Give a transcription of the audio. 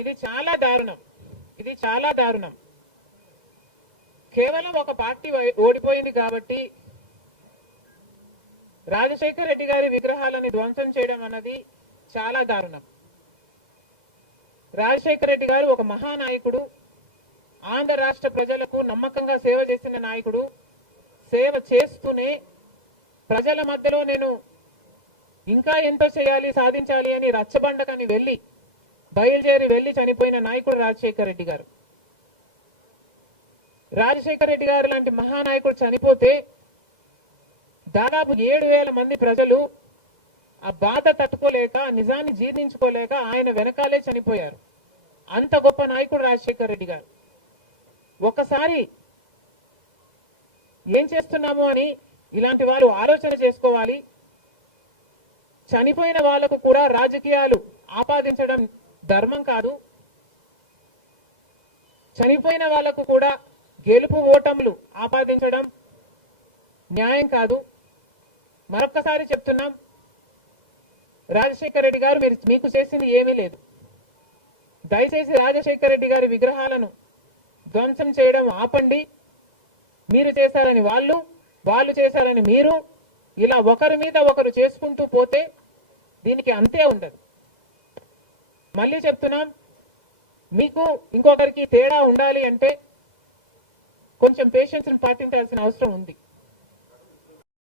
ఇది చాలా దారుణం. ఇది చాలా దారుణం. కేవలం ఒక పార్టీ ఓడిపోయింది కాబట్టి రాజశేఖర రెడ్డి గారి విగ్రహాలను ధ్వంసం చేయడం అన్నది చాలా దారుణం. రాజశేఖర రెడ్డి గారు ఒక మహానాయకుడు, ఆంధ్ర రాష్ట్ర ప్రజలకు నమ్మకంగా సేవ చేసిన నాయకుడు. సేవ చేస్తూనే ప్రజల మధ్యలో నేను ఇంకా ఎంతో చేయాలి, సాధించాలి అని రచ్చబండకని బయలుదేరి వెళ్లి చనిపోయిన నాయకుడు రాజశేఖర రెడ్డి గారు. రాజశేఖర రెడ్డి గారు లాంటి మహానాయకుడు చనిపోతే దాదాపు 7,000 మంది ప్రజలు ఆ బాధ తట్టుకోలేక, నిజాన్ని జీర్ణించుకోలేక ఆయన వెనకాలే చనిపోయారు. అంత గొప్ప నాయకుడు రాజశేఖర రెడ్డి గారు. ఒకసారి ఏం చేస్తున్నాము అని ఇలాంటి వాళ్ళు ఆలోచన చేసుకోవాలి. చనిపోయిన వాళ్లకు కూడా రాజకీయాలు ఆపాదించడం ధర్మం కాదు. చనిపోయిన వాళ్లకు కూడా గెలుపు ఓటములు ఆపాదించడం న్యాయం కాదు. మరొక్కసారి చెప్తున్నాం, రాజశేఖర రెడ్డి గారు మీకు చేసింది ఏమీ లేదు. దయచేసి రాజశేఖర రెడ్డి గారి విగ్రహాలను ధ్వంసం చేయడం ఆపండి. మీరు చేశారని వాళ్ళు చేశారని మీరు, ఇలా ఒకరి మీద ఒకరు చేసుకుంటూ పోతే దీనికి అంతే ఉండదు. మళ్ళీ చెప్తున్నాం, మీకు ఇంకొకరికి తేడా ఉండాలి అంటే కొంచెం పేషెన్స్ పాటించాల్సిన అవసరం ఉంది.